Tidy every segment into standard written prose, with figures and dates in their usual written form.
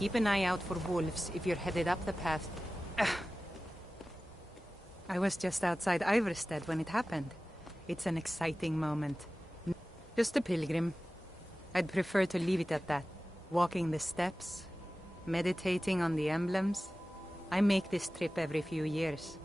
Keep an eye out for wolves if you're headed up the path. I was just outside Iverstead when it happened. It's an exciting moment. Just a pilgrim. I'd prefer to leave it at that. Walking the steps, meditating on the emblems. I make this trip every few years.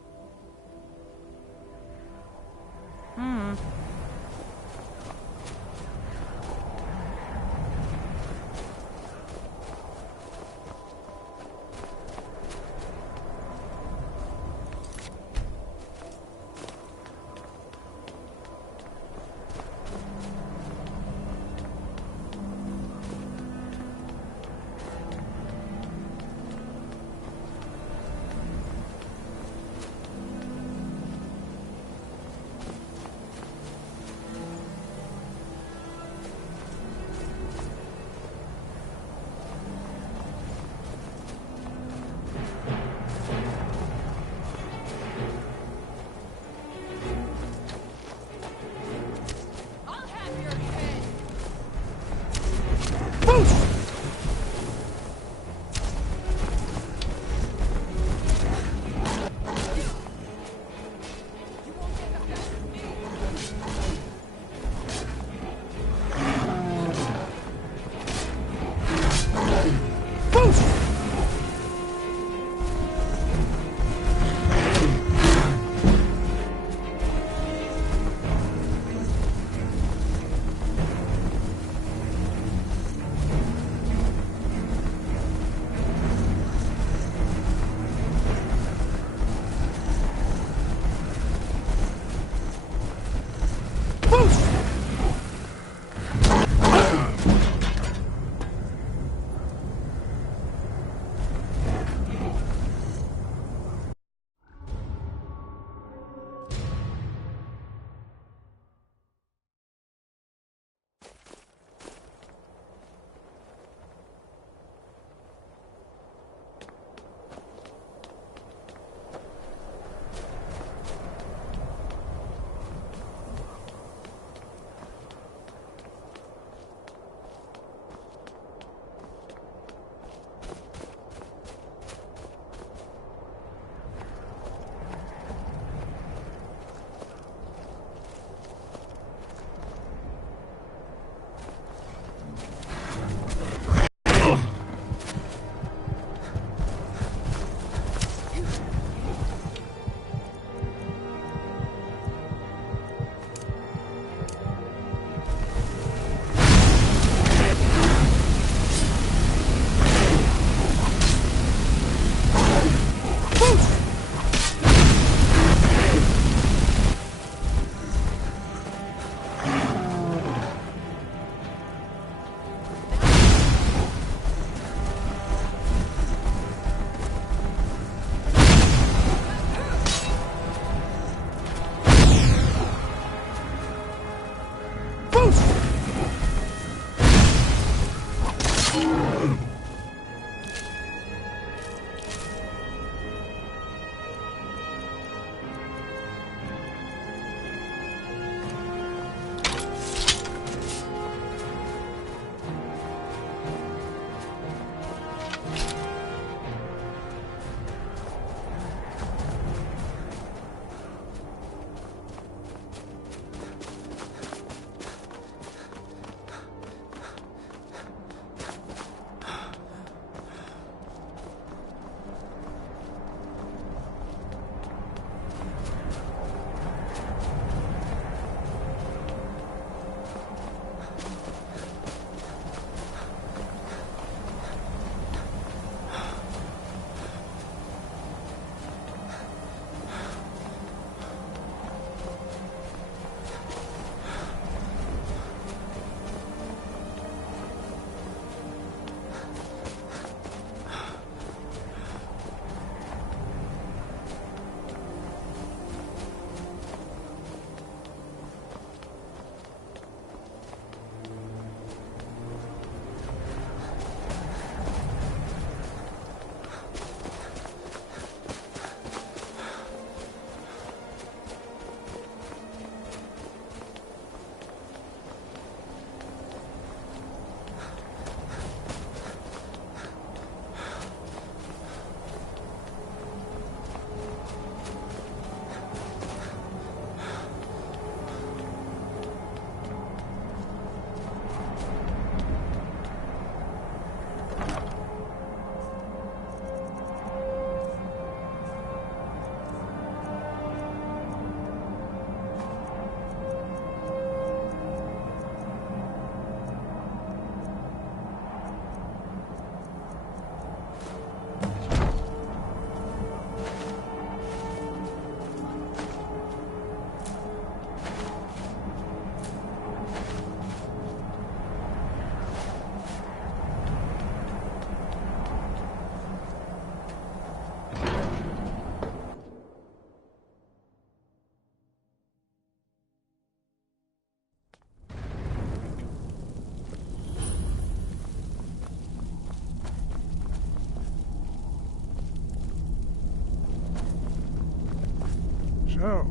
So,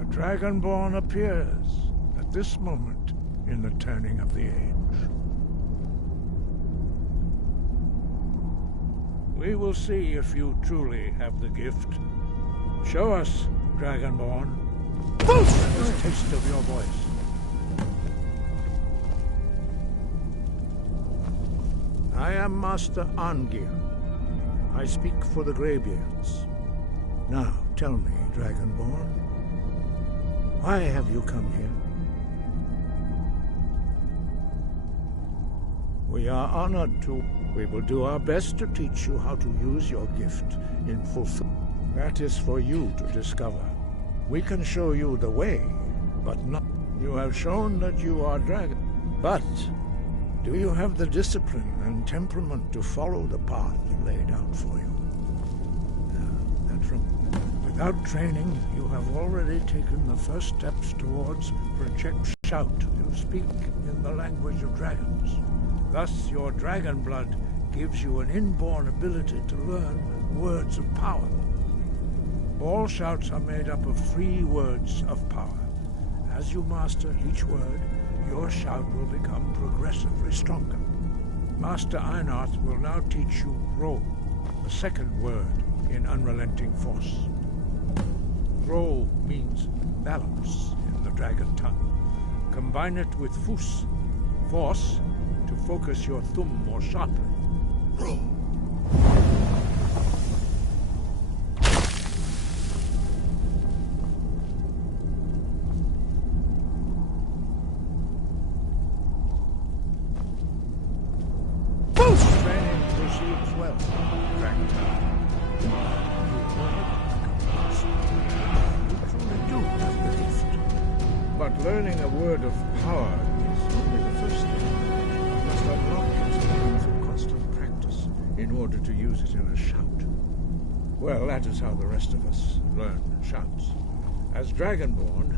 a Dragonborn appears at this moment in the turning of the age. We will see if you truly have the gift. Show us, Dragonborn. This taste of your voice. I am Master Angir. I speak for the Greybeards. Now, tell me, Dragonborn, why have you come here? We are honored to. We will do our best to teach you how to use your gift in fulfillment. That is for you to discover. We can show you the way, but not. You have shown that you are dragon. But do you have the discipline and temperament to follow the path laid out for you? Without training, you have already taken the first steps towards project shout. You speak in the language of dragons. Thus, your dragon blood gives you an inborn ability to learn words of power. All shouts are made up of 3 words of power. As you master each word, your shout will become progressively stronger. Master Einarth will now teach you Ro, the second word in Unrelenting Force. Ro means balance in the dragon tongue. Combine it with Fus, force, to focus your thumb more sharply. Ro. Training proceeds well, Dragon. But learning a word of power is only the first step. You must unlock it through constant practice in order to use it in a shout. Well, that is how the rest of us learn shouts. As Dragonborn,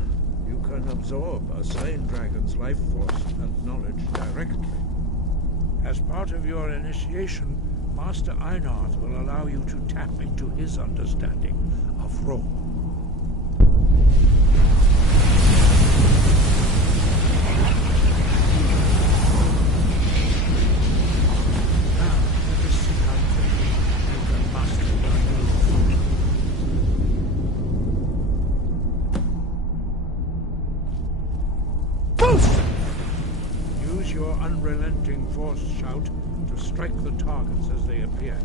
you can absorb a slain dragon's life force and knowledge directly. As part of your initiation, Master Einarth will allow you to tap into his understanding of Ro. Use your unrelenting force shout to strike the targets as they appear.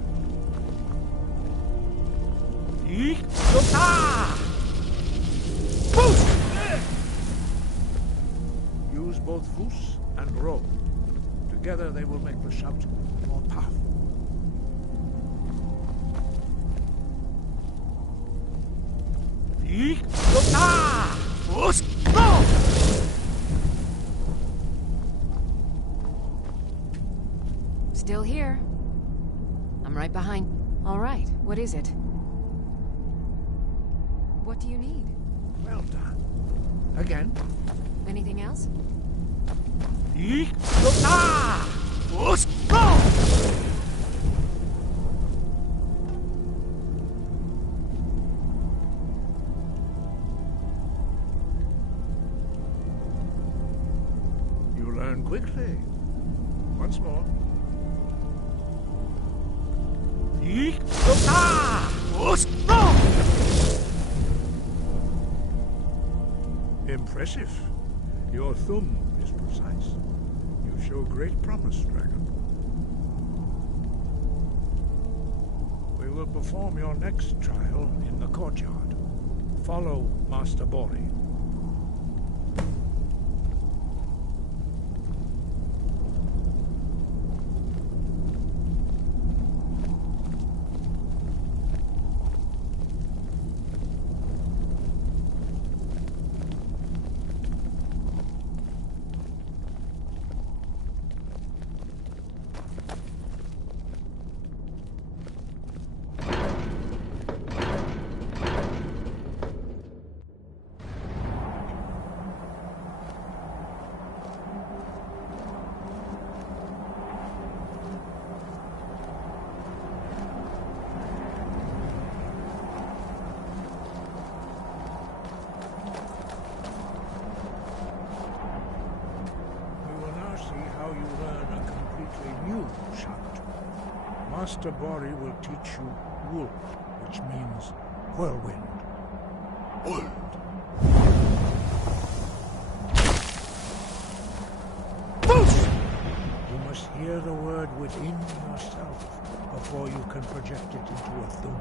Use both Fus and Ro. Together they will make the shout more powerful. Still here. I'm right behind. All right, what is it? What do you need? Well done. Again. Anything else? You learn quickly. Once more. Impressive. Your thumb is precise. You show great promise, Dragon. We will perform your next trial in the courtyard. Follow Master Bori. how you learn a completely new shout. Master Bori will teach you Wolf, which means whirlwind. You must hear the word within yourself before you can project it into a thum.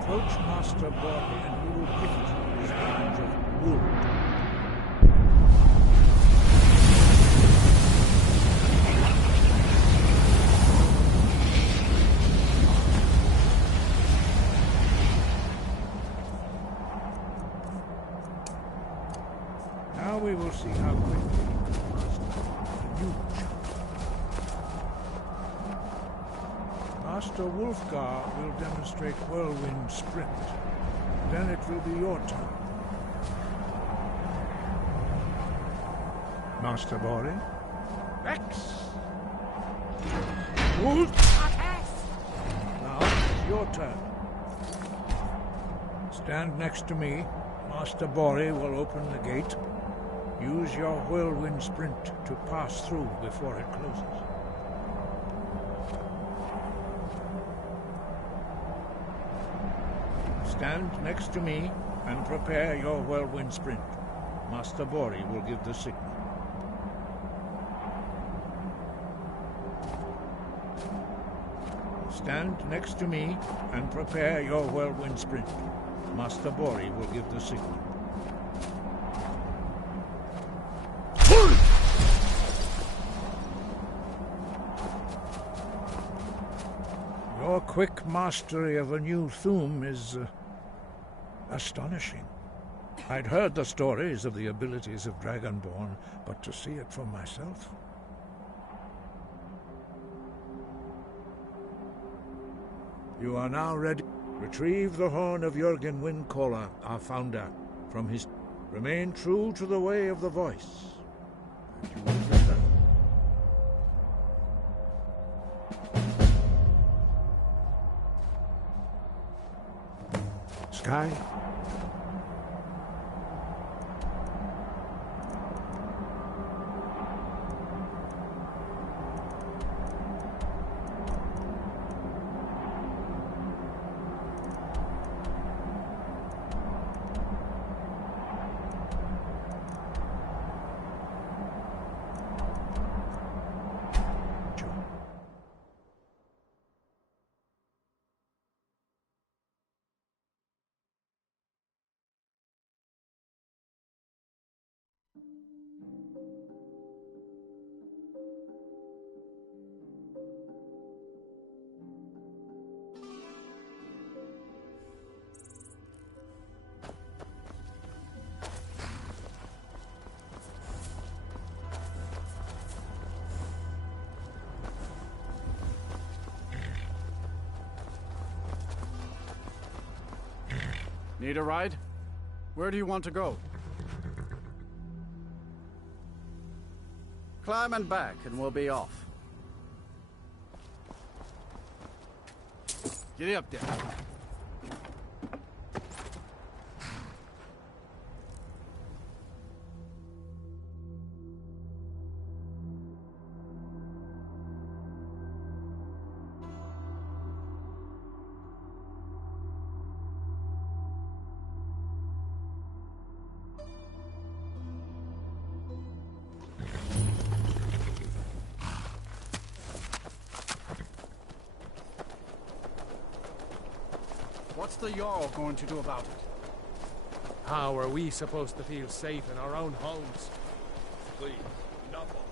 Approach Master Bori and he will gift you his knowledge of wood. Now we will see how quickly you can master the new shout. Master Wolfgar will demonstrate Whirlwind Sprint. Then it will be your turn. Master Bori? Rex! Wolf! Now it's your turn. Stand next to me. Master Bori will open the gate. Use your Whirlwind Sprint to pass through before it closes. Stand next to me and prepare your Whirlwind Sprint. Master Bori will give the signal. Stand next to me and prepare your Whirlwind Sprint. Master Bori will give the signal. Your quick mastery of a new thum is astonishing. I'd heard the stories of the abilities of Dragonborn, but to see it for myself... You are now ready. Retrieve the horn of Jürgen Windcaller, our founder, from his... Remain true to the way of the voice, and you will return. Sky? Need a ride? Where do you want to go? Climb and back and we'll be off. Get up there. What's the Jarl going to do about it? How are we supposed to feel safe in our own homes? Please, enough of it.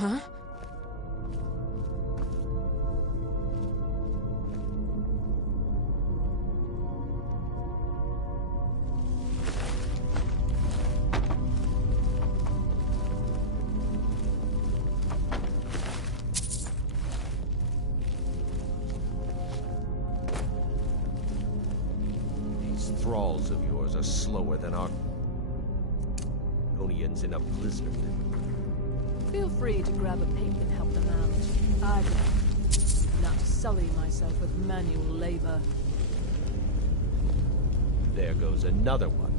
Huh? These thralls of yours are slower than our Onions in a blizzard. Feel free to grab a pick and help them out. I'd not sully myself with manual labor. There goes another one.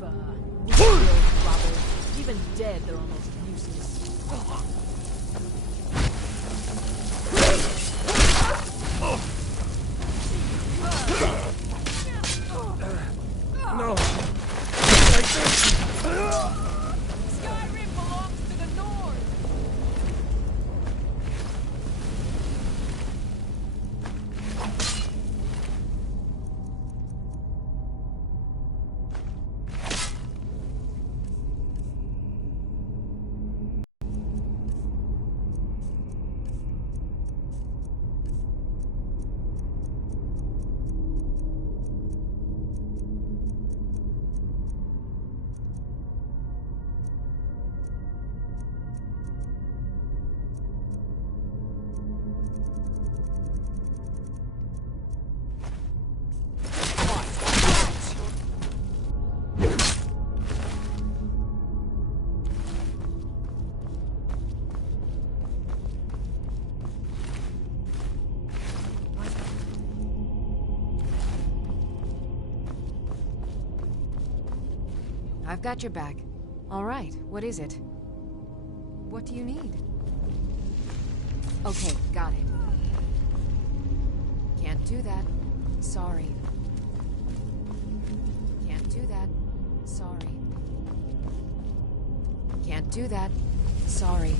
Bah, real trouble. Even dead, they're almost useless. No! Like this! Skyrim belongs to the North! I've got your back. All right, what is it? What do you need? Okay, got it. Can't do that. Sorry. Can't do that. Sorry. Can't do that. Sorry.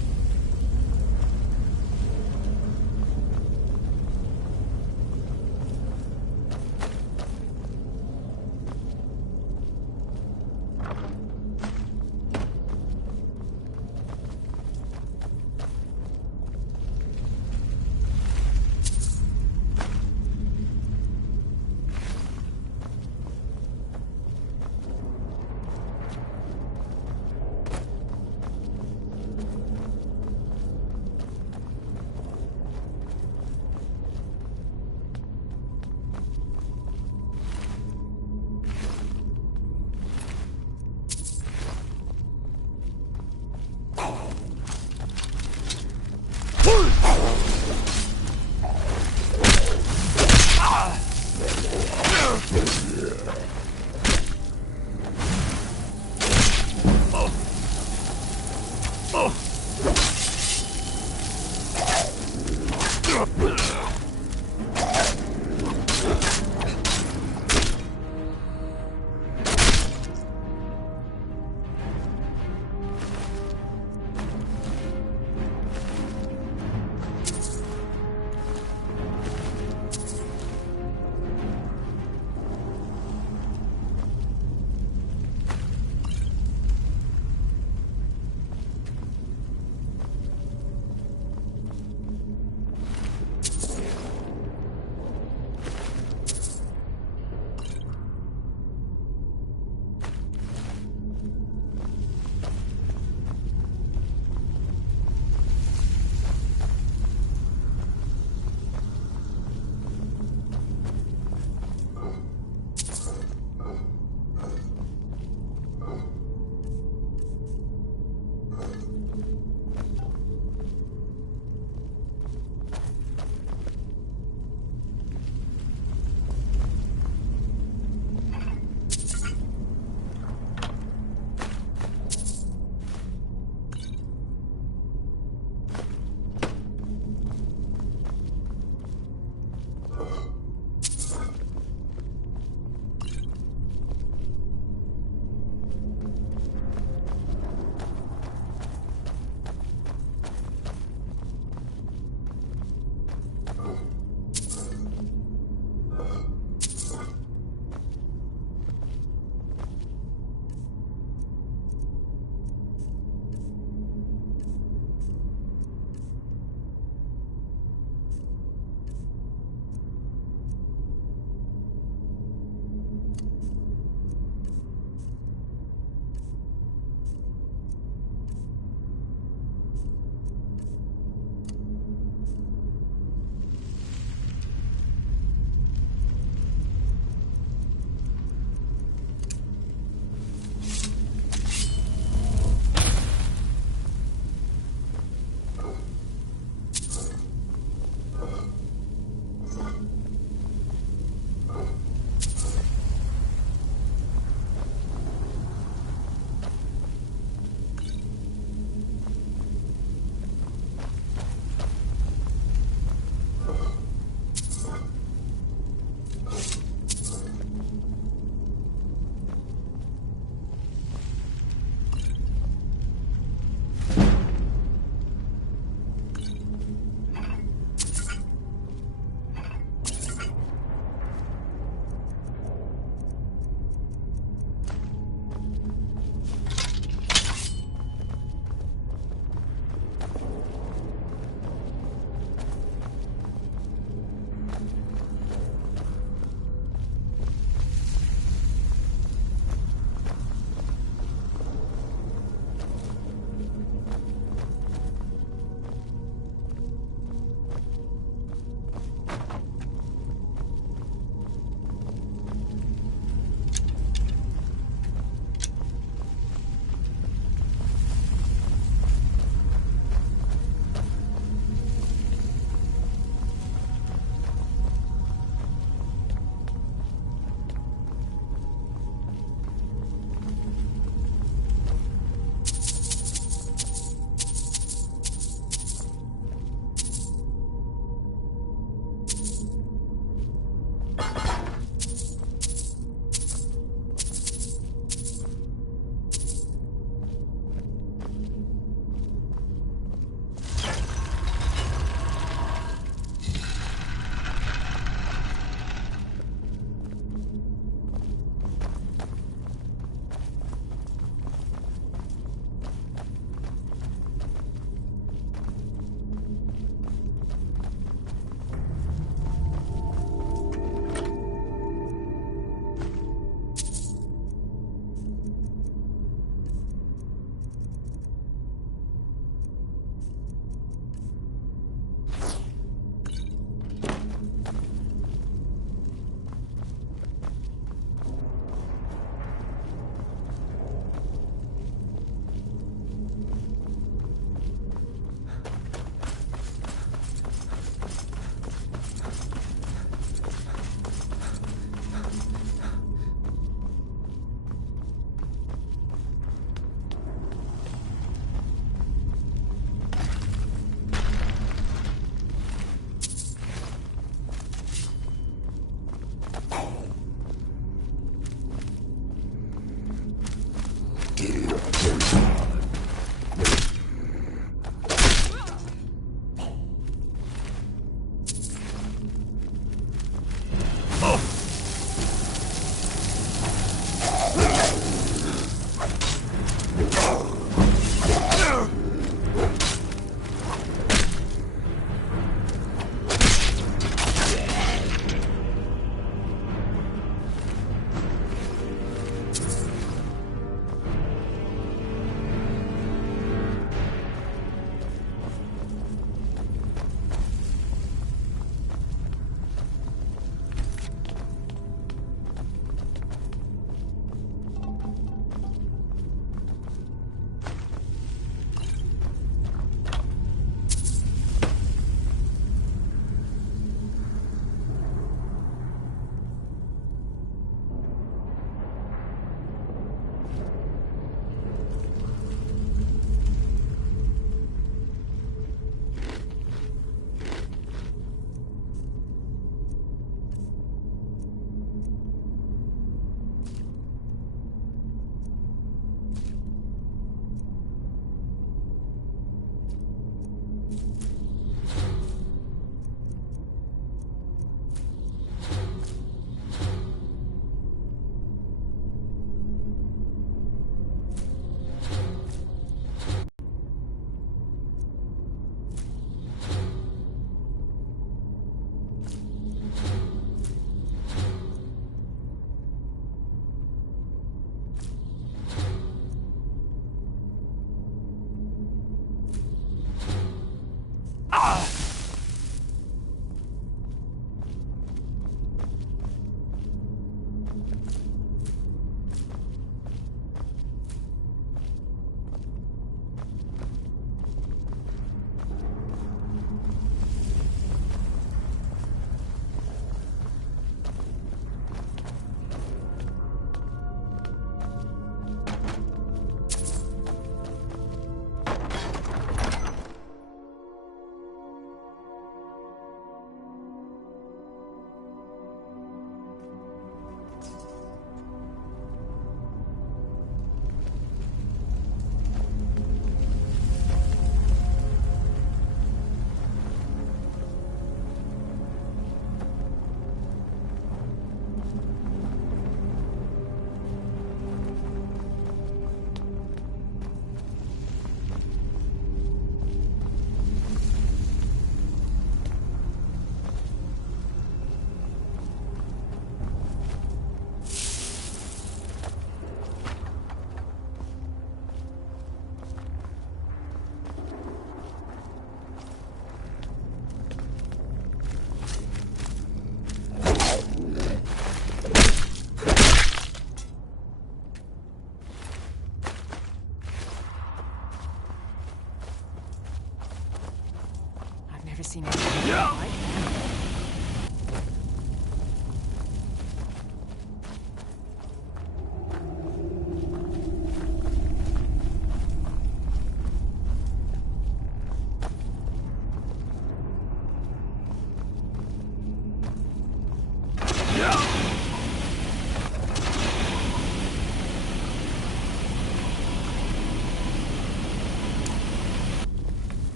seen anything like that.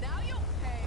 Now you pay.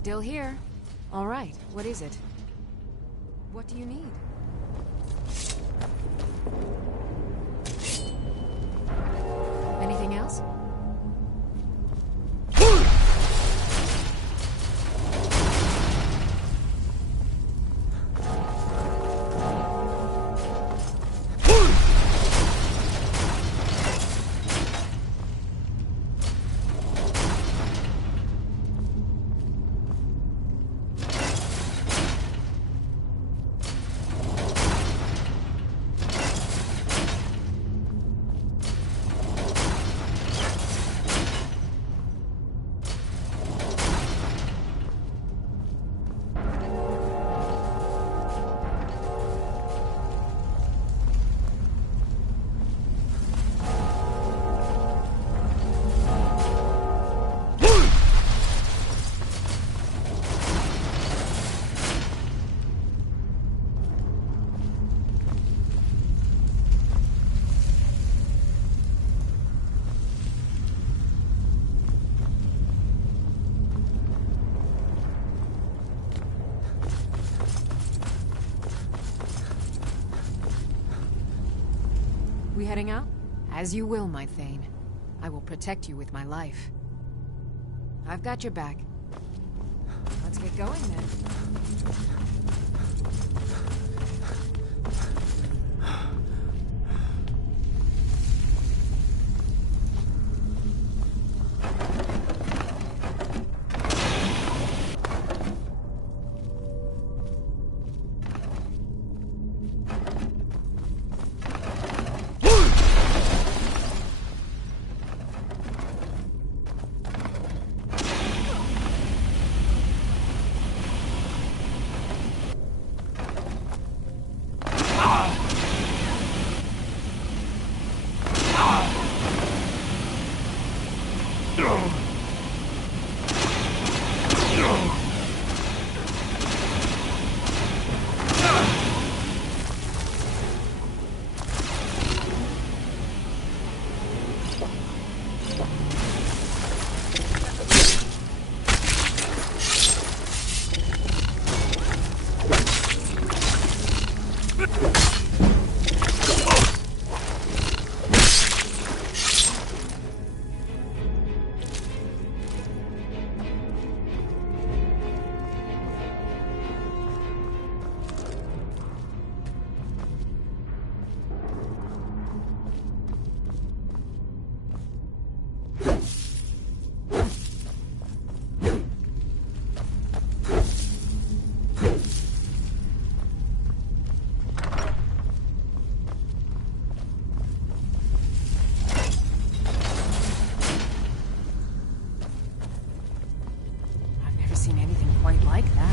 Still here. All right, what is it? What do you need? Anything else? We heading out? As you will, my Thane. I will protect you with my life. I've got your back. Let's get going then. Seen anything quite like that.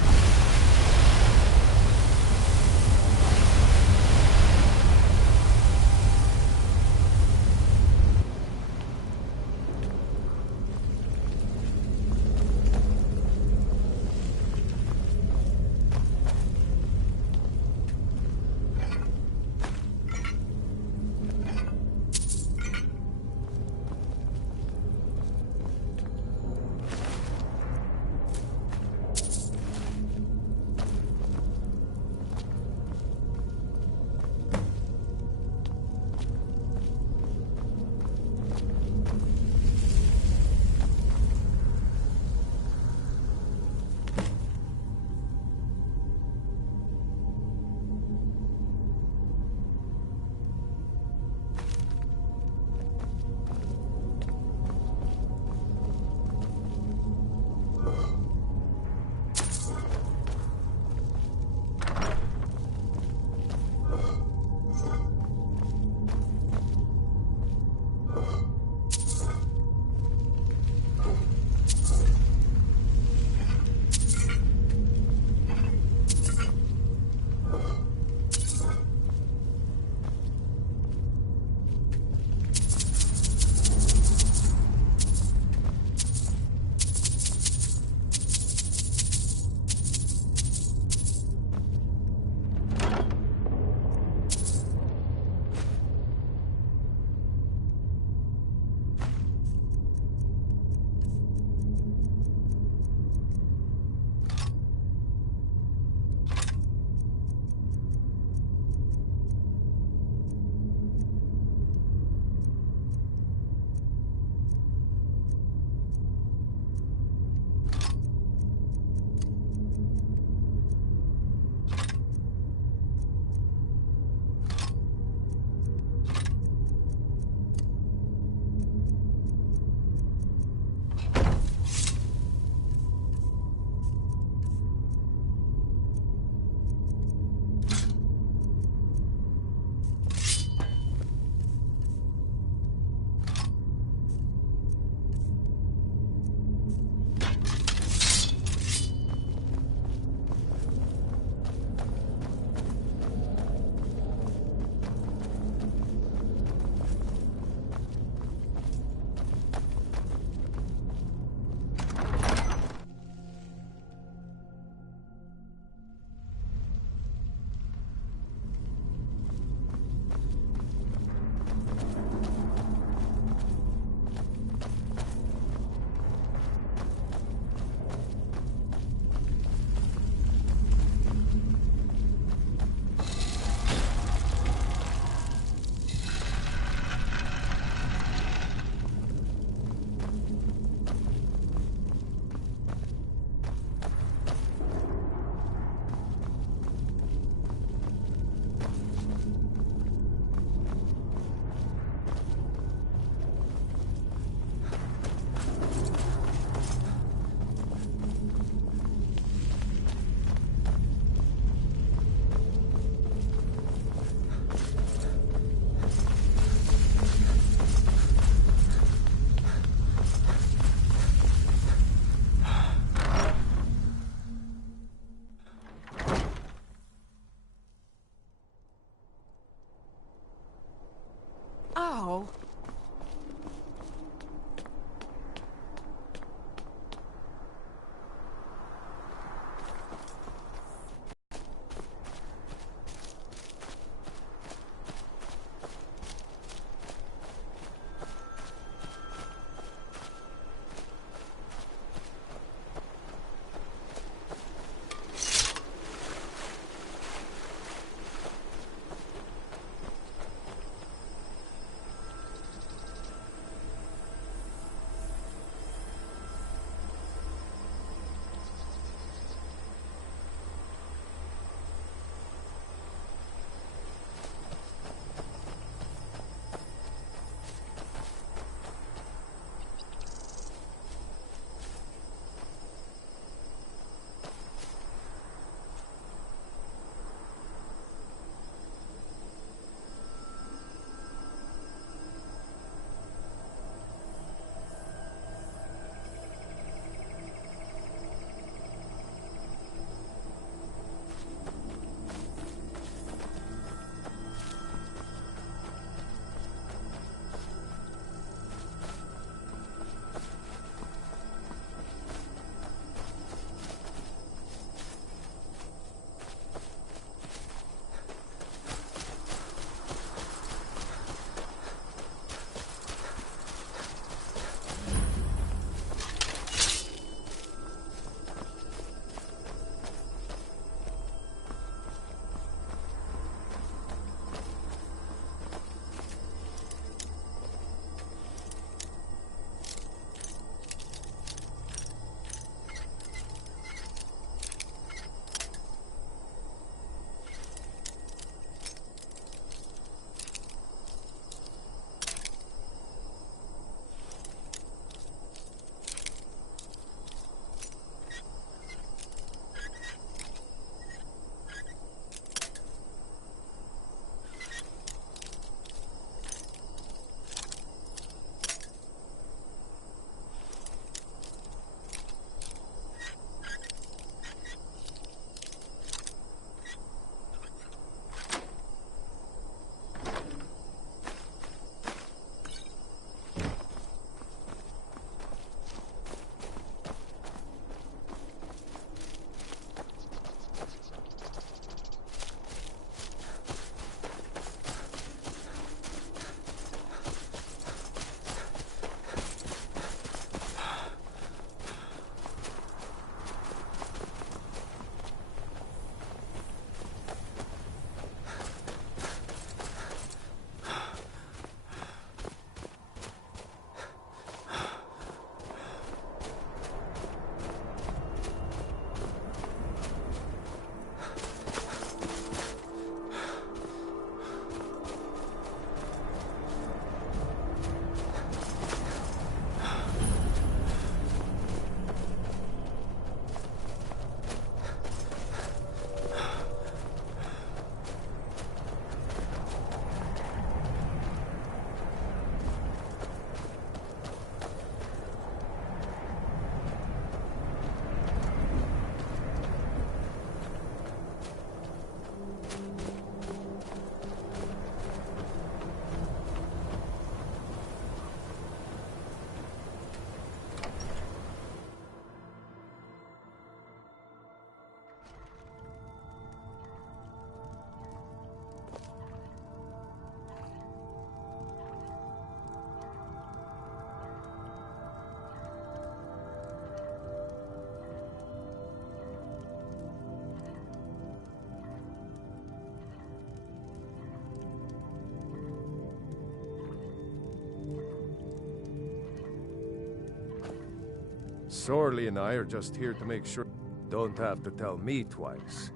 Sorley and I are just here to make sure. Don't have to tell me twice.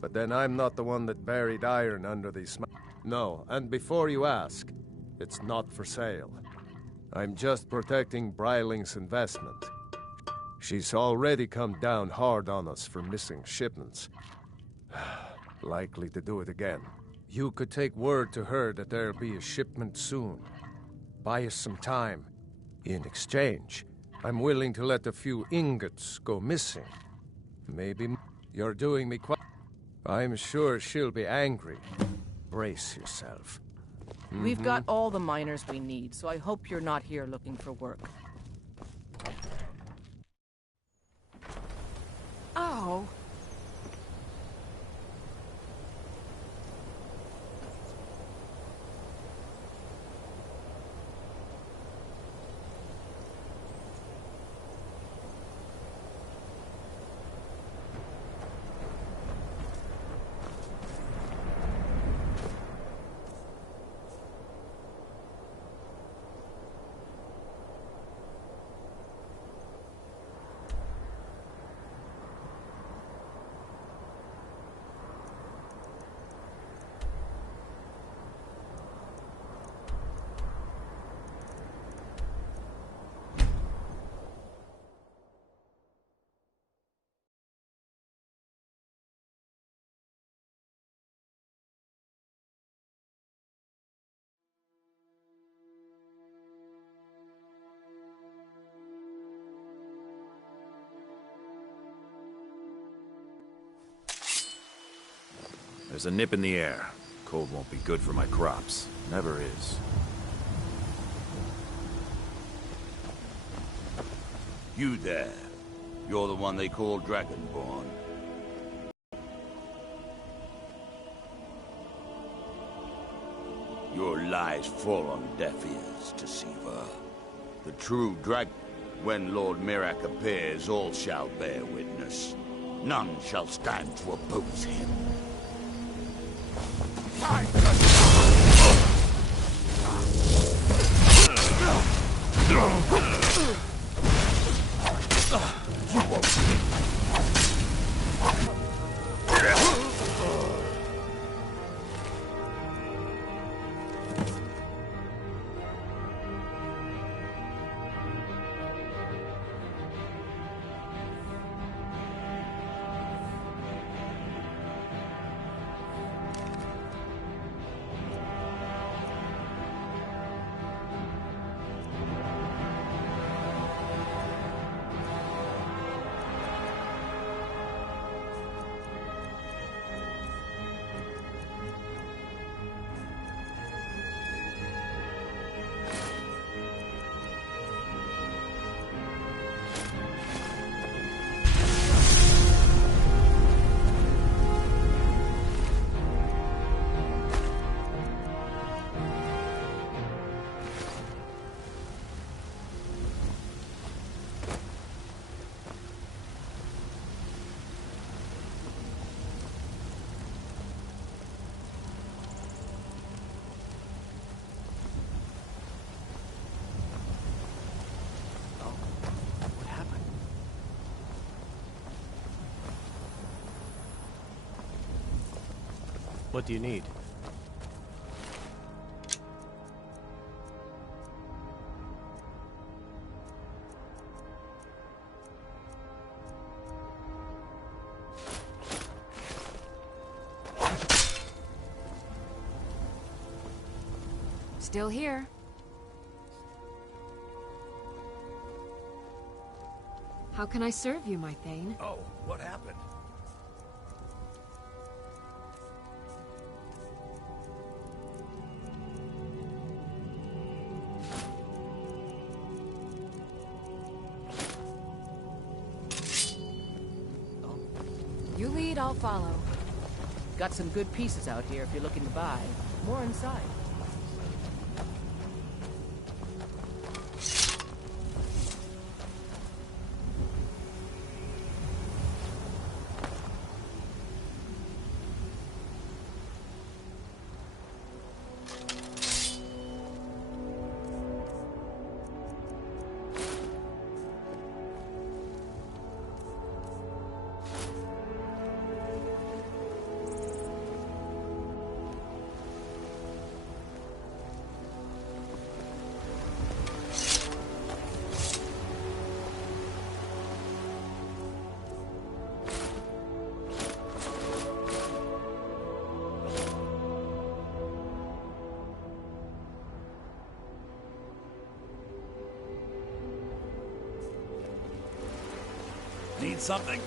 But then I'm not the one that buried iron under these No, and before you ask, it's not for sale. I'm just protecting Breiling's investment. She's already come down hard on us for missing shipments. Likely to do it again. You could take word to her that there'll be a shipment soon. Buy us some time. In exchange, I'm willing to let a few ingots go missing. Maybe you're doing me quite... I'm sure she'll be angry. Brace yourself. We've got all the miners we need, so I hope you're not here looking for work. Oh. There's a nip in the air. Cold won't be good for my crops. Never is. You there. You're the one they call Dragonborn. Your lies fall on deaf ears, Deceiver. The true dragon... When Lord Mirak appears, all shall bear witness. None shall stand to oppose him. What do you need? Still here. How can I serve you, my Thane? Oh, what happened? You lead, I'll follow. Got some good pieces out here if you're looking to buy. More inside. Need something?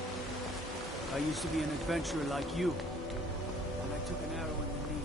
I used to be an adventurer like you, and I took an arrow in the knee.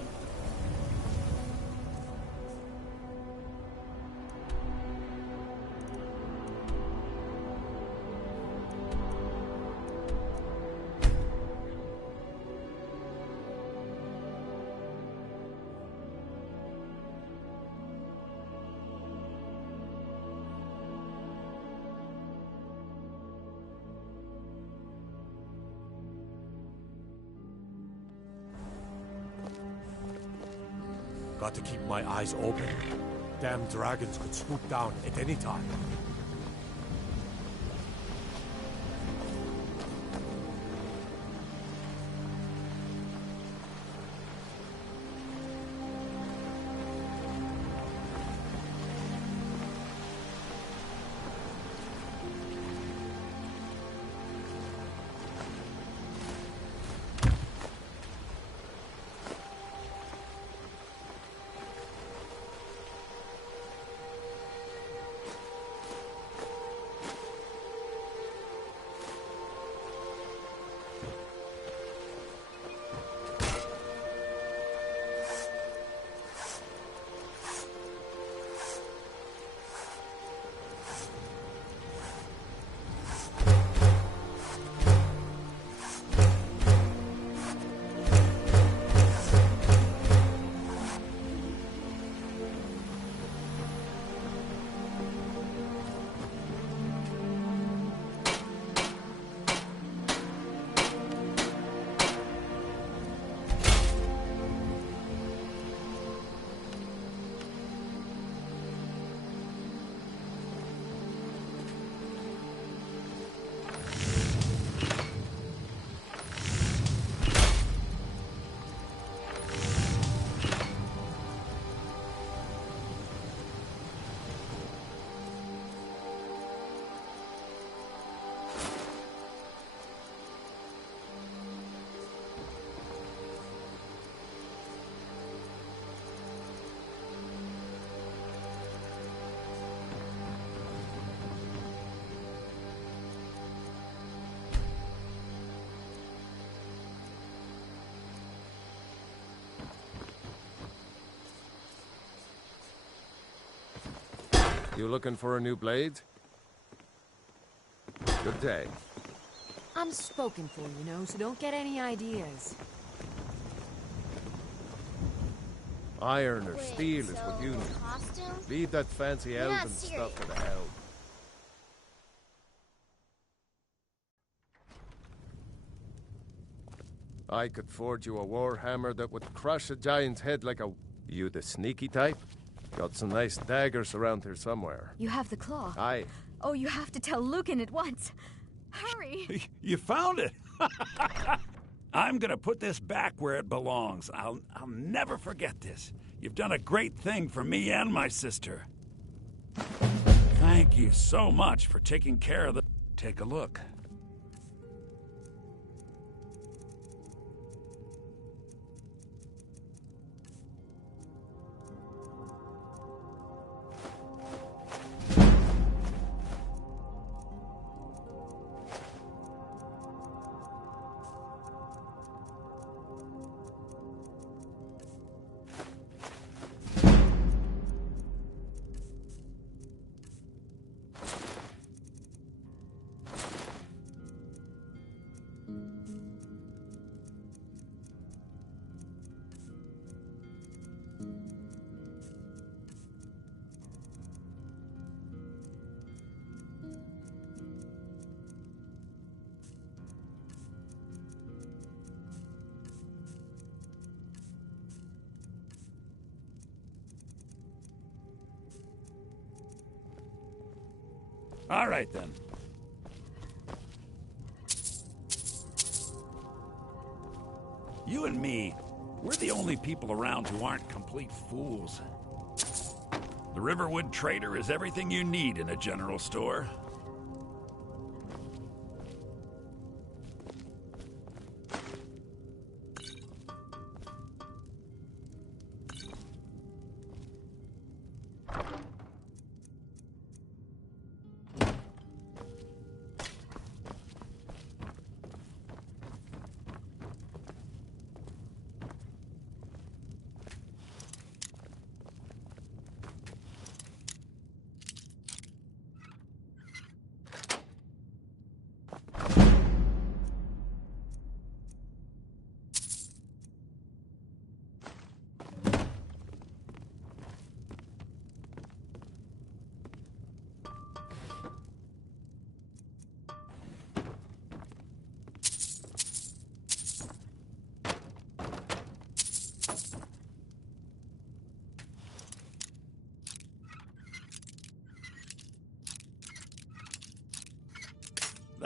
Got to keep my eyes open. Damn dragons could swoop down at any time. You looking for a new blade? Good day. I'm spoken for, you know, so don't get any ideas. Iron or steel is what you need. Costume? Leave that fancy You're elven not stuff to serious. the help. I could forge you a warhammer that would crush a giant's head like a... You the sneaky type? Got some nice daggers around here somewhere. You have the claw. Aye. Oh, you have to tell Lucan at once. Hurry! You found it! I'm gonna put this back where it belongs. I'll never forget this. You've done a great thing for me and my sister. Thank you so much for taking care of the... Take a look. All right, then. You and me, we're the only people around who aren't complete fools. The Riverwood Trader is everything you need in a general store.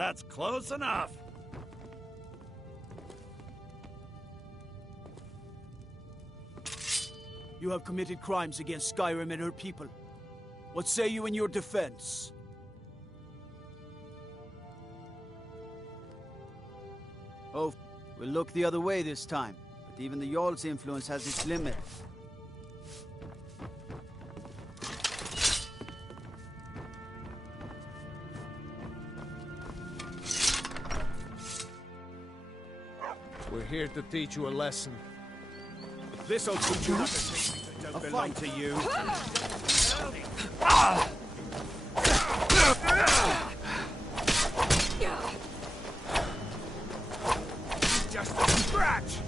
That's close enough. You have committed crimes against Skyrim and her people. What say you in your defense? Oh, we'll look the other way this time. But even the Jarl's influence has its limit. We're here to teach you a lesson. This'll teach you not to take things that don't belong to you. Just a scratch!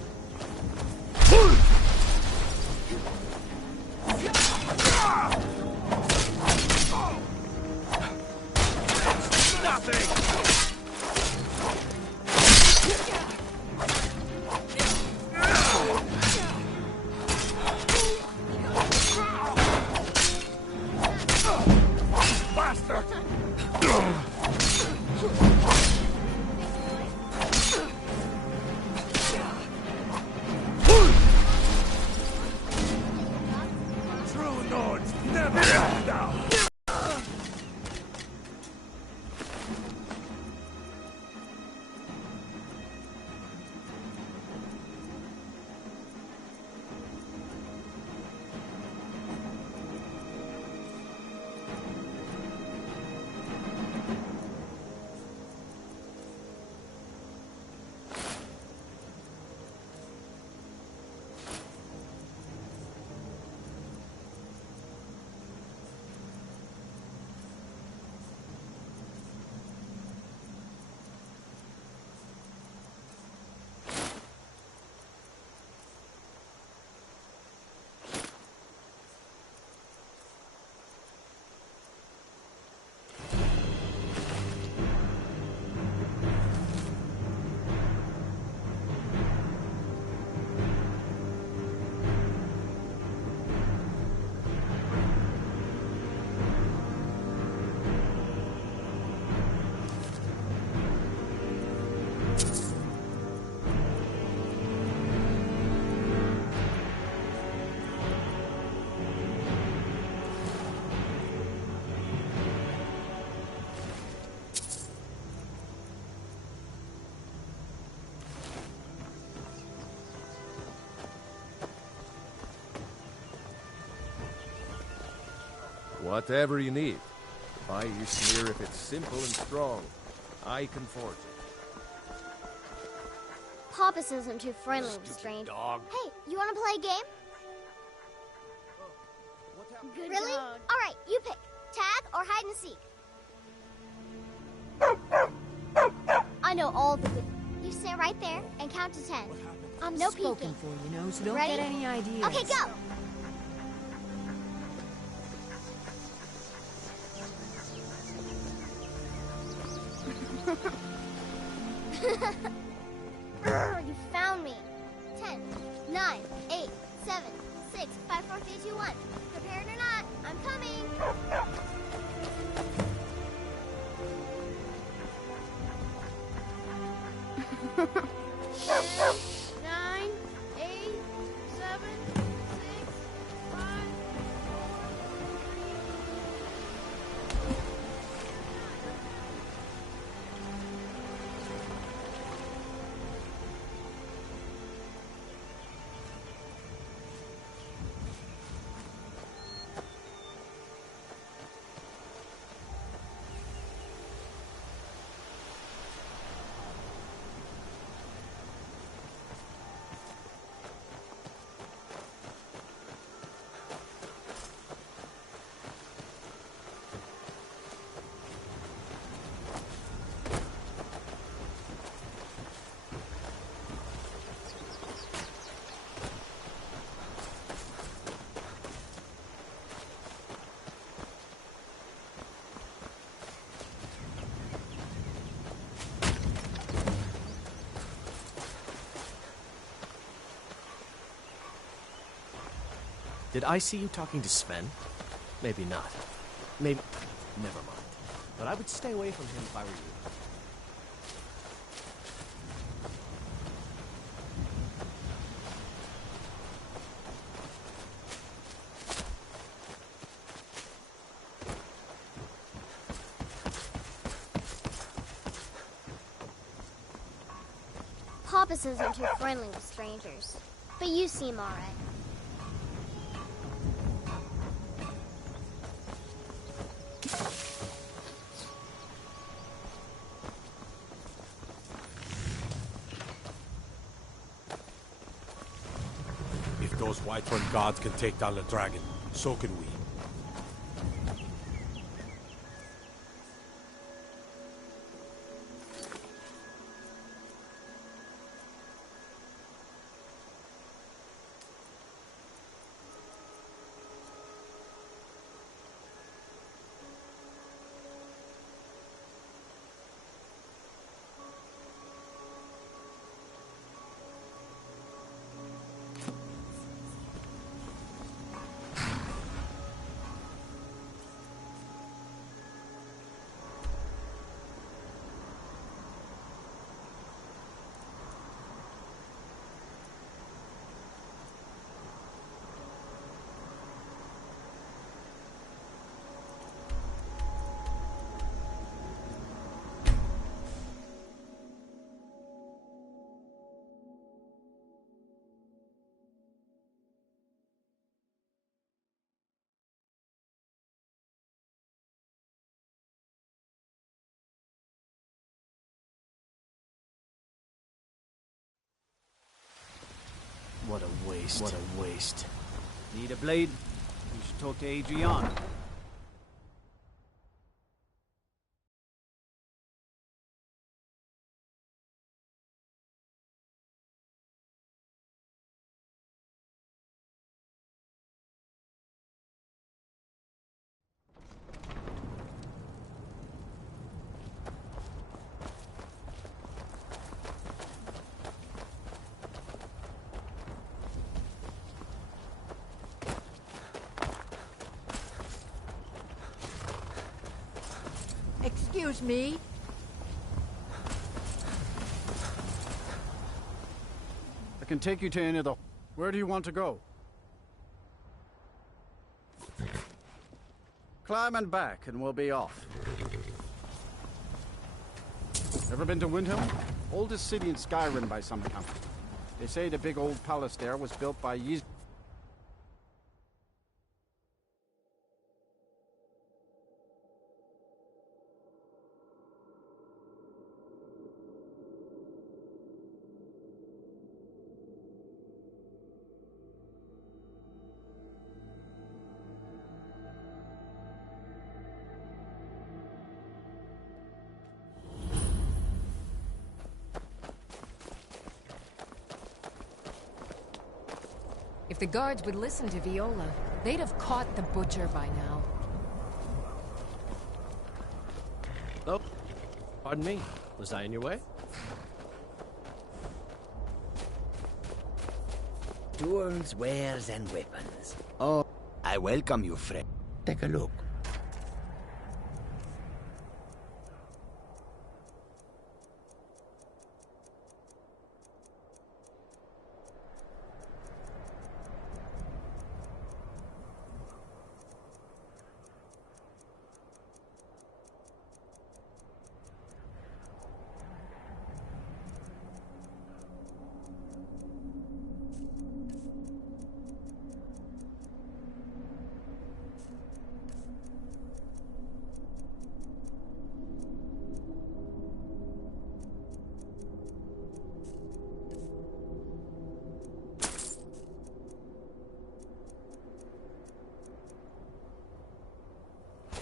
Whatever you need. Buy your smear if it's simple and strong. I can forge it. Papas isn't too friendly with strangers. Hey, you want to play a game? Good really? dog. All right, you pick. Tag or hide and seek. I know all the good. You stay right there and count to 10. I'm no spoken peeking. for, you know, so don't Ready? get any ideas. Okay, go. You found me. 10, 9, 8, 7, 6, 5, 4, 3, 2, 1. Prepared or not, I'm coming. Nine, 8, 7, 6, 5. Did I see you talking to Sven? Maybe not. Maybe... Never mind. But I would stay away from him if I were you. Papa says I'm too friendly with strangers. But you seem alright. If those Whiterun gods can take down the dragon, so can we. What a waste. What a waste. Need a blade? You should talk to Adrian. Excuse me? I can take you to any of the... Where do you want to go? Climb and back, and we'll be off. Ever been to Windhelm? Oldest city in Skyrim by some account. They say the big old palace there was built by If the guards would listen to Viola, they'd have caught the butcher by now. Oh, pardon me. Was I in your way? Tools, wares, and weapons. Oh, I welcome you, friend. Take a look.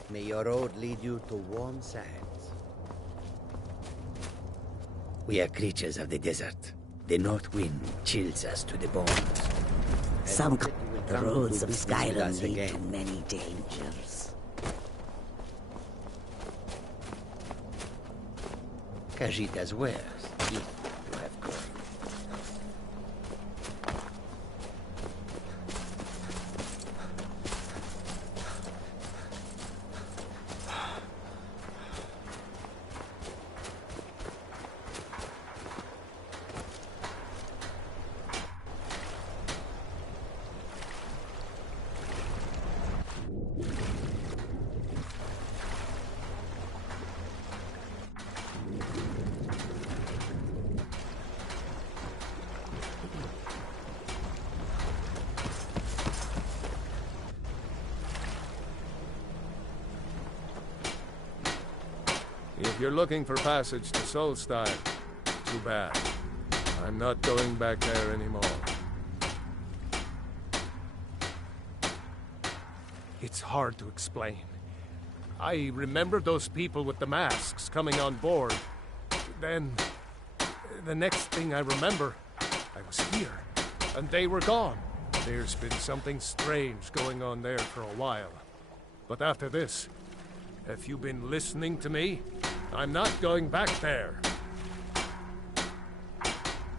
May your road lead you to warm sands. We are creatures of the desert. The north wind chills us to the bones. The roads of Skyrim lead to many dangers. Khajiit's wares, if you have coin. If you're looking for passage to Solstheim, too bad. I'm not going back there anymore. It's hard to explain. I remember those people with the masks coming on board. Then, the next thing I remember, I was here, and they were gone. There's been something strange going on there for a while. But after this, have you been listening to me? I'm not going back there.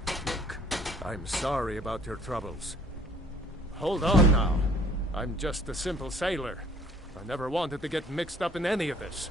Look, I'm sorry about your troubles. Hold on now. I'm just a simple sailor. I never wanted to get mixed up in any of this.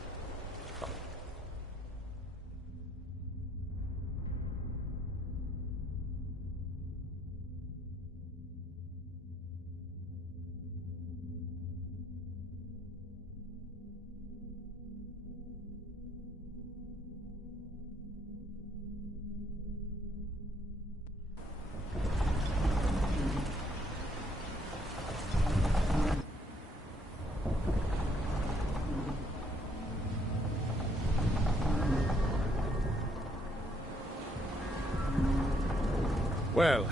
Well,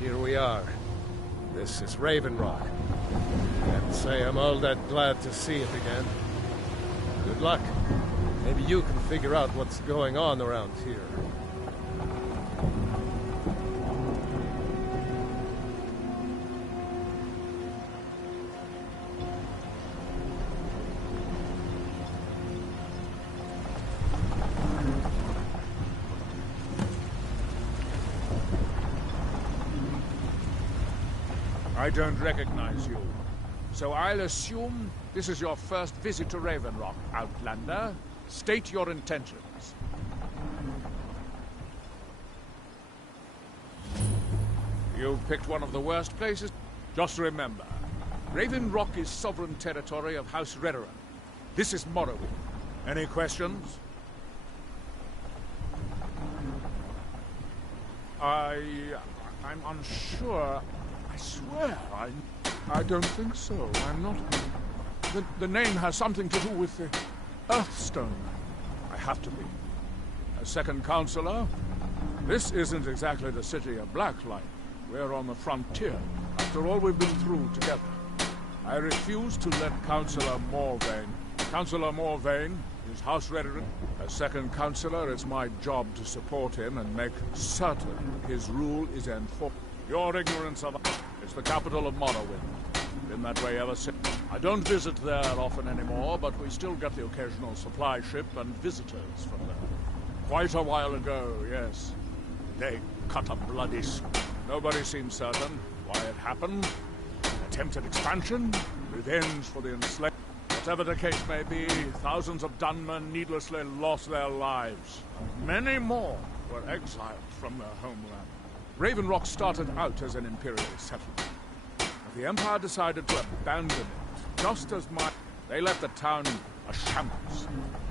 here we are. This is Raven Rock. Can't say I'm all that glad to see it again. Good luck. Maybe you can figure out what's going on around here. I don't recognize you. So I'll assume this is your first visit to Raven Rock, Outlander. State your intentions. You've picked one of the worst places. Just remember, Raven Rock is sovereign territory of House Redoran. This is Morrowind. Any questions? I'm unsure. I swear, I don't think so. I'm not... The name has something to do with the Earthstone. I have to be. A second counselor? This isn't exactly the city of Blacklight. We're on the frontier. After all we've been through together. I refuse to let Councillor Morvain. Councillor Morvain is House Redoran. As second counselor, it's my job to support him and make certain his rule is enforced. Your ignorance of... It's the capital of Morrowind. Been that way ever since. I don't visit there often anymore, but we still get the occasional supply ship and visitors from there. Quite a while ago, yes. They cut a bloody... Nobody seems certain why it happened. Attempted expansion, revenge for the enslaved. Whatever the case may be, thousands of Dunmen needlessly lost their lives. And many more were exiled from their homeland. Raven Rock started out as an imperial settlement. But the Empire decided to abandon it, just as they left the town a shambles.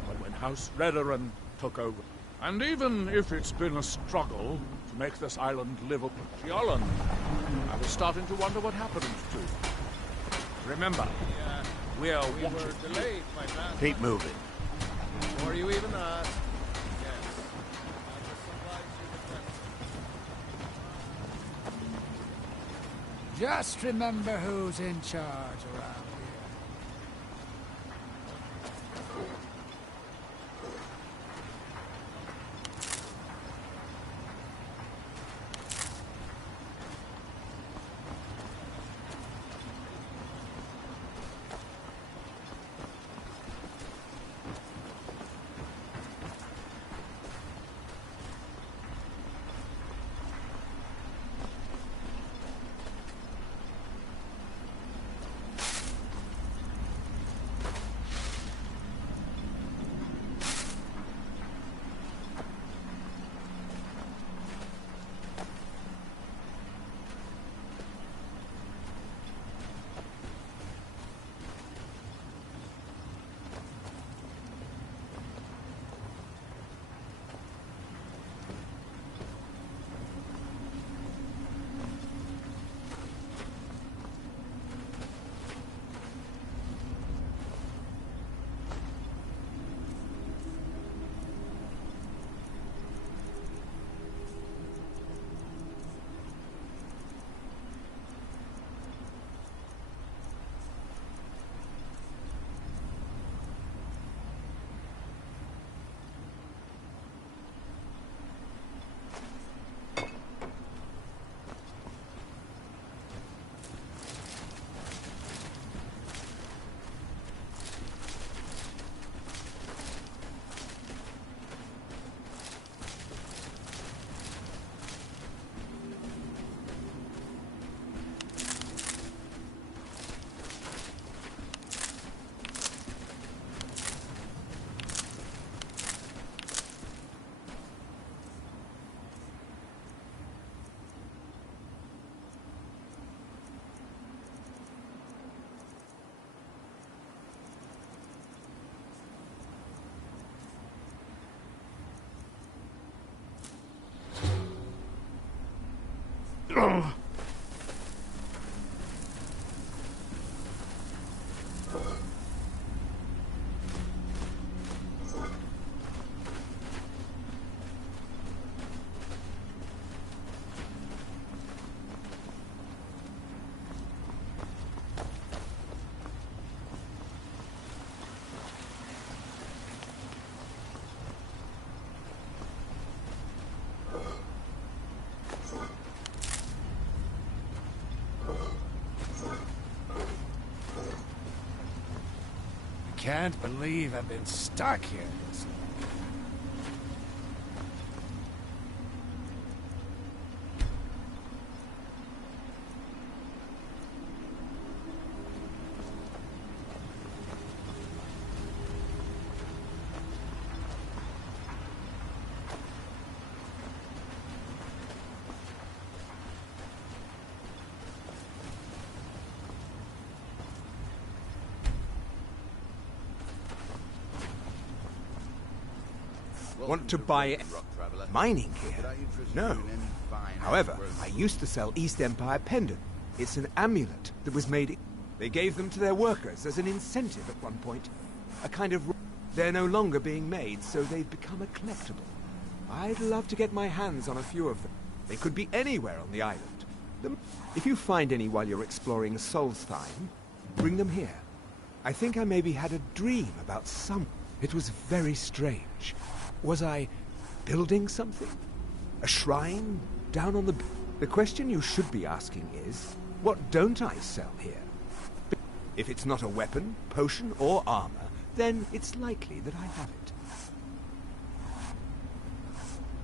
But when House Redoran took over, and even if it's been a struggle to make this island livable, Sheolan, I was starting to wonder what happened to. Remember, we're watching. Delayed, my man. Keep moving. Before you even ask. Just remember who's in charge around here. Can't believe I've been stuck here this long. Want to buy mining here? No. However, I used to sell East Empire Pendant. It's an amulet that was made... They gave them to their workers as an incentive at one point. A kind of... They're no longer being made, so they've become a collectible. I'd love to get my hands on a few of them. They could be anywhere on the island. If you find any while you're exploring Solstheim, bring them here. I think I maybe had a dream about some... It was very strange. Was I building something? A shrine down on the... The question you should be asking is, what don't I sell here? If it's not a weapon, potion, or armor, then it's likely that I have it.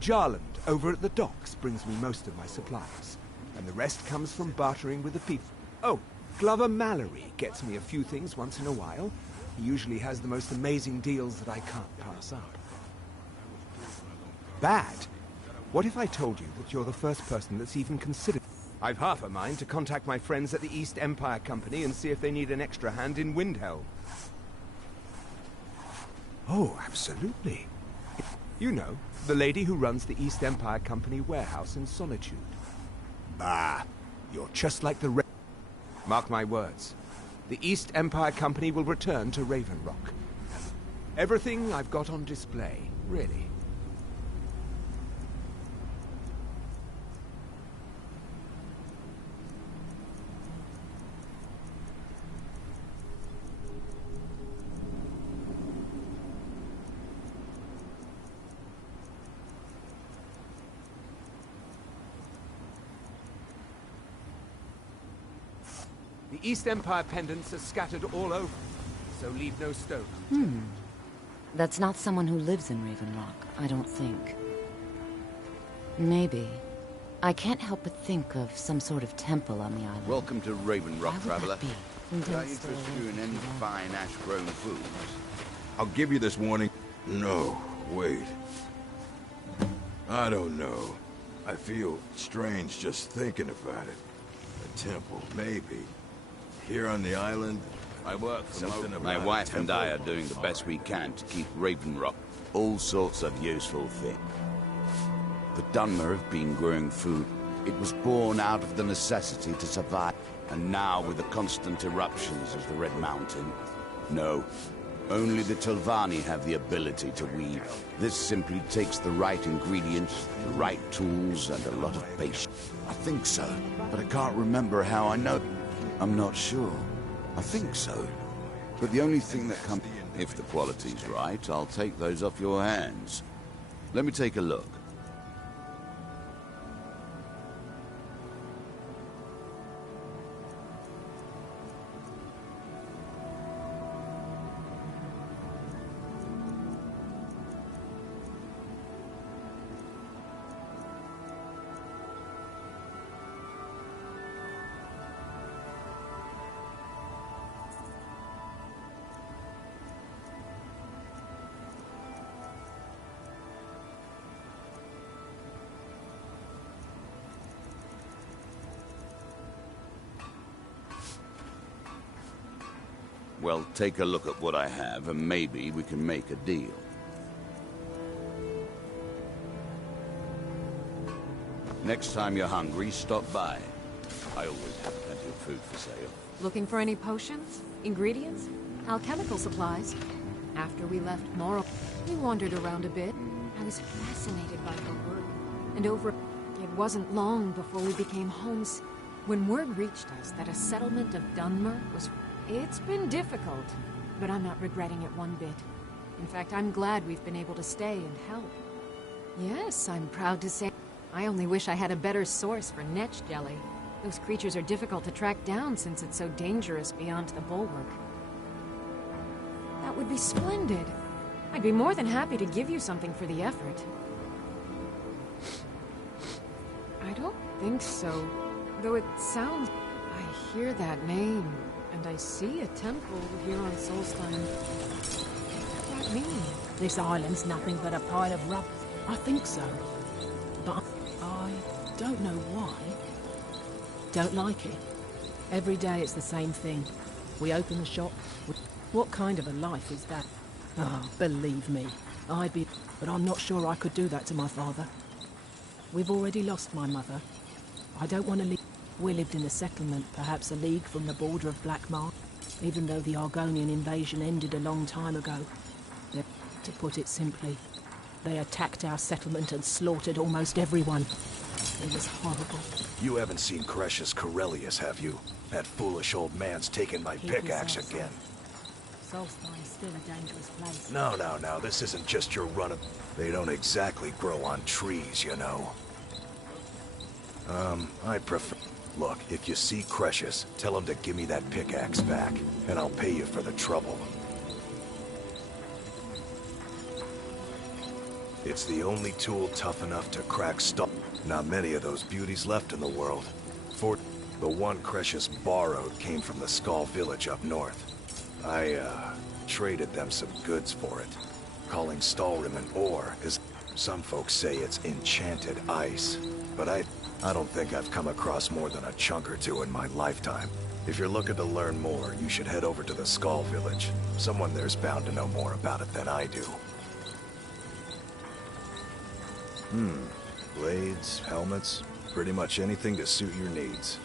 Jarland, over at the docks, brings me most of my supplies, and the rest comes from bartering with the people. Oh, Glover Mallory gets me a few things once in a while. He usually has the most amazing deals that I can't pass up. Bad? What if I told you that you're the first person that's even considered... I've half a mind to contact my friends at the East Empire Company and see if they need an extra hand in Windhelm. Oh, absolutely. You know, the lady who runs the East Empire Company warehouse in Solitude. Bah, you're just like the... Mark my words. The East Empire Company will return to Raven Rock. Everything I've got on display, really. The East Empire pendants are scattered all over, so leave no stone. That's not someone who lives in Raven Rock, I don't think. Maybe. I can't help but think of some sort of temple on the island. Welcome to Raven Rock, traveler. Be? Could I interest you in any fine ash-grown foods? I'll give you this warning. No, wait. I don't know. I feel strange just thinking about it. A temple, maybe. Here on the island, I work for something about my wife and I are doing the best we can to keep Raven Rock all sorts of useful things. The Dunmer have been growing food. It was born out of the necessity to survive. And now with the constant eruptions of the Red Mountain, no. Only the Telvanni have the ability to weave. This simply takes the right ingredients, the right tools, and a lot of patience. I think so, but I can't remember how I know. I'm not sure. I think so. But the only thing that comes... If the quality's right, I'll take those off your hands. Let me take a look. Well, take a look at what I have, and maybe we can make a deal. Next time you're hungry, stop by. I always have plenty of food for sale. Looking for any potions? Ingredients? Alchemical supplies? After we left Morrow, we wandered around a bit. I was fascinated by her work. And it wasn't long before we became homesick. When word reached us that a settlement of Dunmer was... It's been difficult, but I'm not regretting it one bit. In fact, I'm glad we've been able to stay and help. Yes, I'm proud to say I only wish I had a better source for netch jelly. Those creatures are difficult to track down since it's so dangerous beyond the bulwark. That would be splendid. I'd be more than happy to give you something for the effort. I don't think so. Though it sounds... I hear that name, and I see a temple here on Solstein. What does that mean? This island's nothing but a pile of rubble. I think so. But I don't know why. Don't like it. Every day it's the same thing. We open the shop. What kind of a life is that? Oh, believe me, I'd be... But I'm not sure I could do that to my father. We've already lost my mother. I don't want to leave. We lived in a settlement, perhaps a league from the border of Blackmark, even though the Argonian invasion ended a long time ago. To put it simply, they attacked our settlement and slaughtered almost everyone. It was horrible. You haven't seen Crescius Corellius, have you? That foolish old man's taken my pickaxe again. Solstein's still a dangerous place. No, this isn't just your run of... They don't exactly grow on trees, you know. I prefer... Look, if you see Crescius, tell him to give me that pickaxe back, and I'll pay you for the trouble. It's the only tool tough enough to crack stone. Not many of those beauties left in the world. The one Crescius borrowed came from the Skull village up north. I, traded them some goods for it. Calling Stalrim an ore is... Some folks say it's enchanted ice, but I don't think I've come across more than a chunk or two in my lifetime. If you're looking to learn more, you should head over to the Skull village. Someone there's bound to know more about it than I do. Blades, helmets, pretty much anything to suit your needs.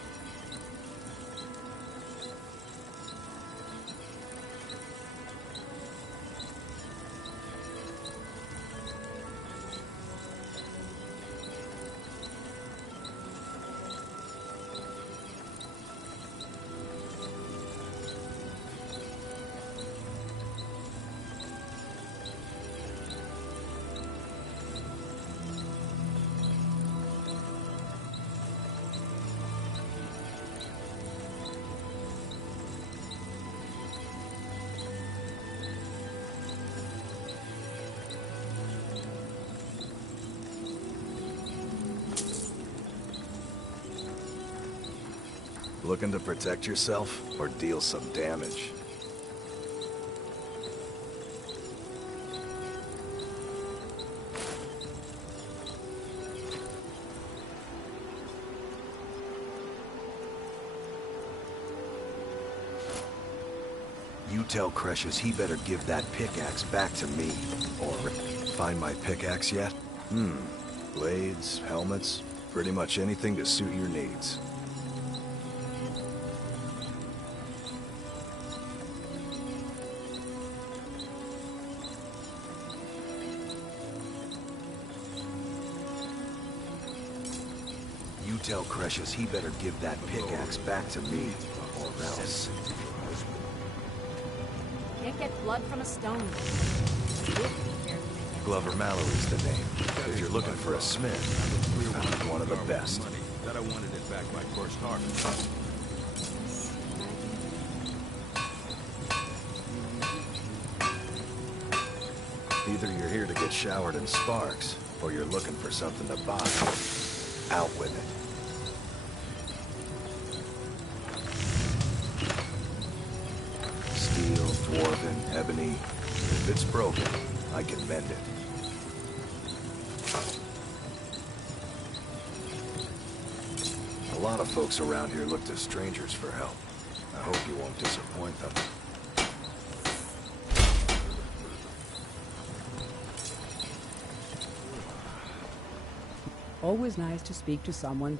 Looking to protect yourself or deal some damage? You tell Crescius he better give that pickaxe back to me. Or find my pickaxe yet? Blades, helmets, pretty much anything to suit your needs. You tell Crescius he better give that pickaxe back to me, or else. Can't get blood from a stone. Glover Mallory's the name. If you're looking for a smith, found one of the best. That I wanted it back my first harvest. Either you're here to get showered in sparks, or you're looking for something to buy. Out with it. Steel, dwarven, ebony. If it's broken, I can mend it. A lot of folks around here look to strangers for help. I hope you won't disappoint them. Always nice to speak to someone.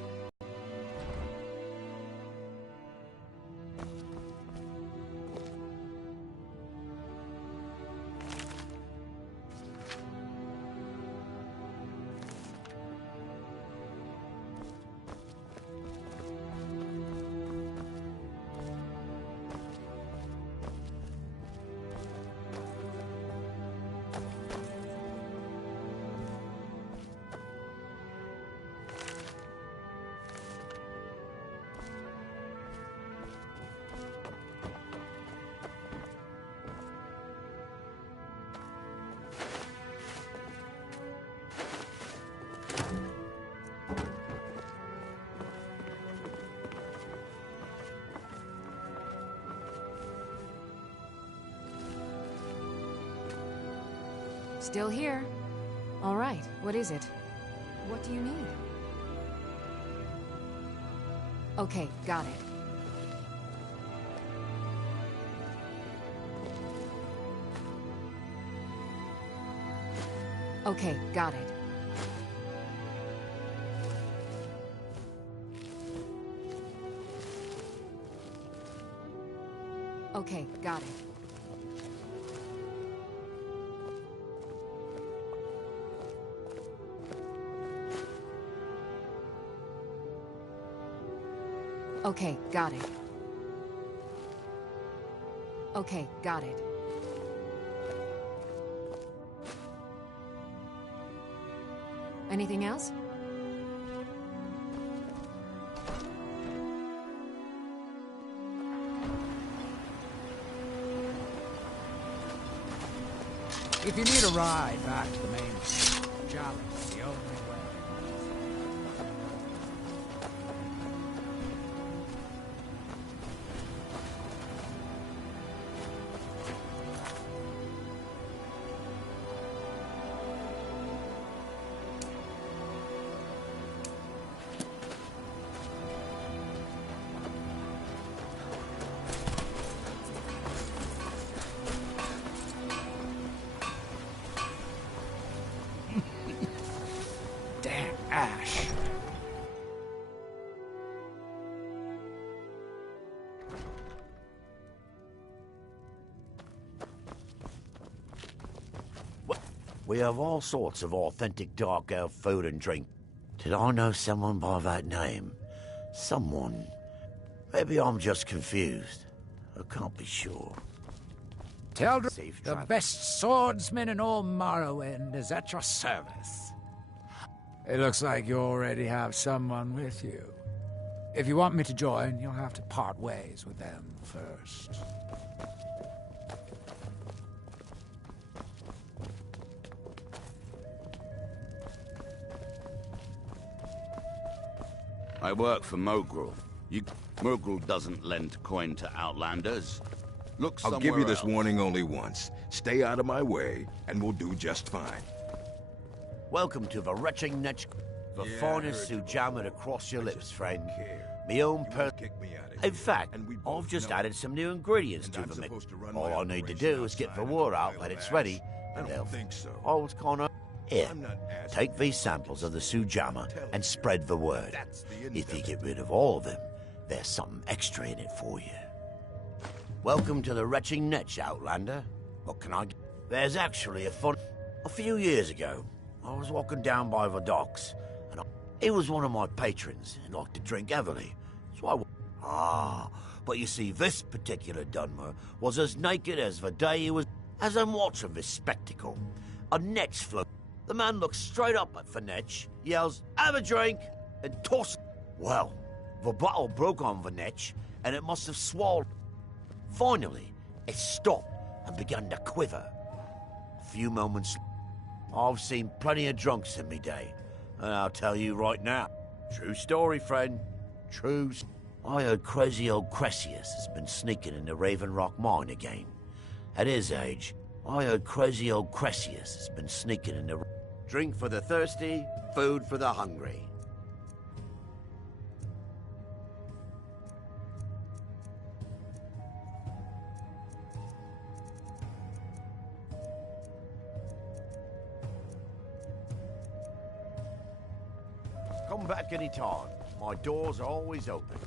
Still here. All right, what is it? What do you need? Okay, got it. Okay, got it. Okay, got it. Okay, got it. Okay, got it. Anything else? If you need a ride back to the main Jolly's the only way. Damn Ash. We have all sorts of authentic dark elf food and drink. Did I know someone by that name? Someone. Maybe I'm just confused. I can't be sure. Tell Safe the travel. best swordsman in all Morrowind is at your service. It looks like you already have someone with you. If you want me to join, you'll have to part ways with them first. I work for Mogrul. Mogrul doesn't lend coin to outlanders. Look I'll somewhere give you this else. warning only once. Stay out of my way, and we'll do just fine. Welcome to the retching netch. The Yeah, finest I heard Sujamma across your lips, friend. Me own per... In fact, I've just added some new ingredients to the mix. All I need to do is get the word out that it's ready, and they'll... I was kinda... Here, take these samples of the Sujamma and spread the word. If you get rid of all of them, there's something extra in it for you. Welcome to the retching netch, Outlander. What can I... There's actually a fun... A few years ago, I was walking down by the docks, and he was one of my patrons and liked to drink heavily. So but you see, this particular Dunmer was as naked as the day he was... As I'm watching this spectacle, a netch float. The man looks straight up at Vanetch, yells, "Have a drink!" and tosses... Well, the bottle broke on Vanetch, and it must have swallowed. Finally, it stopped and began to quiver. A few moments... I've seen plenty of drunks in me day, and I'll tell you right now, true story, friend. True. I heard crazy old Cressius has been sneaking in the Raven Rock mine again. At his age, I heard crazy old Cressius has been sneaking in the... Drink for the thirsty, food for the hungry. Come back any time. My doors are always open.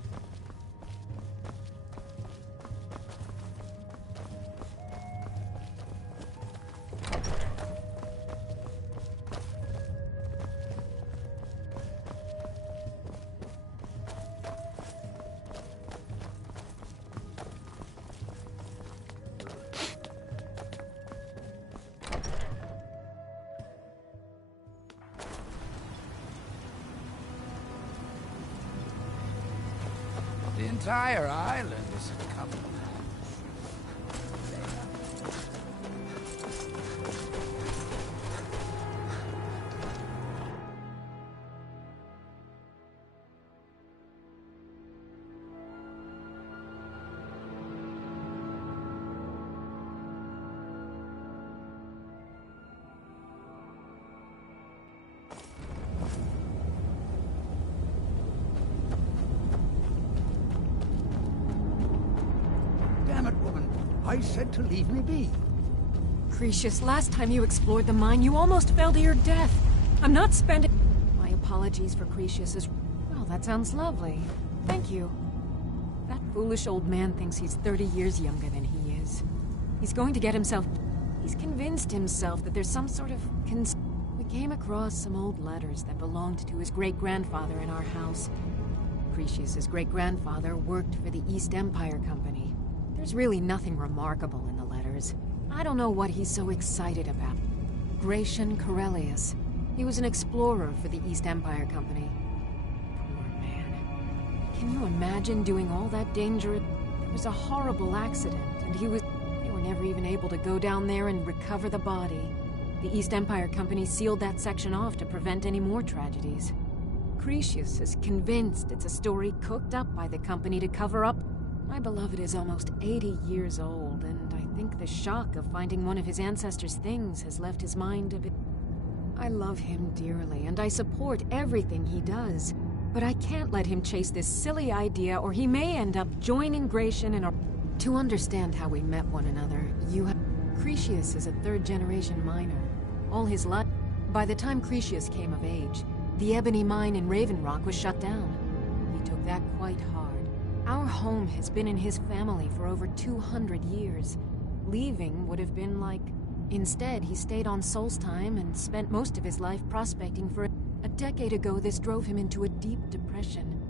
The entire island is covered. Damn it, woman. I said to leave me be. Cretius, last time you explored the mine, you almost fell to your death. I'm not spending... My apologies for Cretius's... Well, that sounds lovely. Thank you. That foolish old man thinks he's 30 years younger than he is. He's going to get himself... He's convinced himself that there's some sort of... We came across some old letters that belonged to his great-grandfather in our house. Cretius's great-grandfather worked for the East Empire Company. There's really nothing remarkable in the letters. I don't know what he's so excited about. Gratian Corellius. He was an explorer for the East Empire Company. Poor man. Can you imagine doing all that danger? There was a horrible accident, and they were never even able to go down there and recover the body. The East Empire Company sealed that section off to prevent any more tragedies. Cretius is convinced it's a story cooked up by the company to cover up. My beloved is almost 80 years old, and I think the shock of finding one of his ancestors' things has left his mind a bit... I love him dearly, and I support everything he does. But I can't let him chase this silly idea, or he may end up joining Gratian in a... To understand how we met one another, you have... Cretius is a third-generation miner. All his life... By the time Cretius came of age, the ebony mine in Raven Rock was shut down. He took that quite hard. Our home has been in his family for over 200 years. Leaving would have been like... Instead, he stayed on Solstheim and spent most of his life prospecting for... A decade ago, this drove him into a deep depression.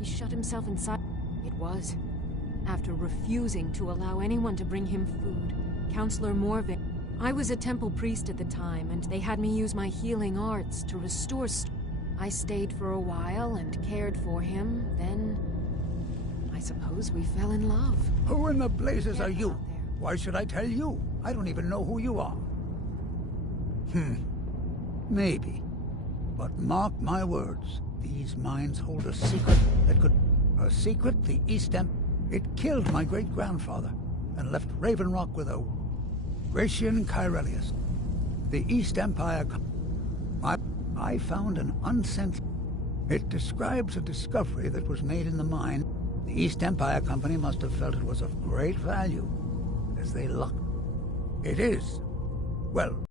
He shut himself inside... It was. After refusing to allow anyone to bring him food, Counselor Morvin... I was a temple priest at the time, and they had me use my healing arts to restore... I stayed for a while and cared for him, then... I suppose we fell in love. Who in the blazes are you? Why should I tell you? I don't even know who you are. Maybe. But mark my words. These mines hold a secret that could... A secret the East Empire... It killed my great-grandfather and left Raven Rock with a... Gratian Corellius. The East Empire... I found an unsent... It describes a discovery that was made in the mine. The East Empire Company must have felt it was of great value, as they locked. It is. Well,